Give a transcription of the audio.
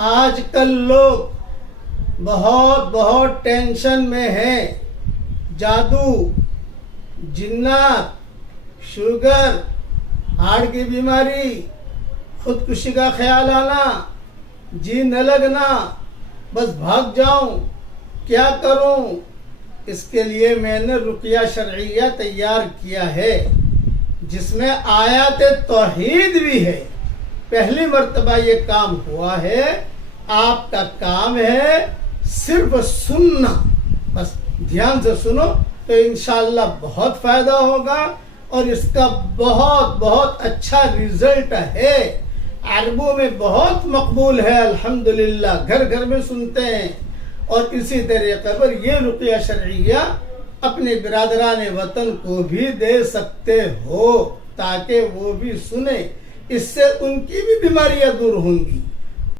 आजकल लोग बहुत बहुत टेंशन में हैं। जादू, जिन्नात, शुगर, हार्ट की बीमारी, खुदकुशी का ख्याल आना, जी न लगना, बस भाग जाऊं, क्या करूं। इसके लिए मैंने रुकिया शरइया तैयार किया है, जिसमें आयत तौहीद भी है। पहली मर्तबा ये काम हुआ है। आपका काम है सिर्फ सुनना, बस ध्यान से सुनो तो इंशाअल्लाह बहुत फायदा होगा और इसका बहुत बहुत अच्छा रिजल्ट है। अरबों में बहुत मकबूल है अल्हम्दुलिल्लाह, घर घर में सुनते हैं। और इसी तरीके पर ये रुकिया शरइया अपने बिरादरान वतन को भी दे सकते हो, ताकि वो भी सुने, इससे उनकी भी बीमारियां दूर होंगी।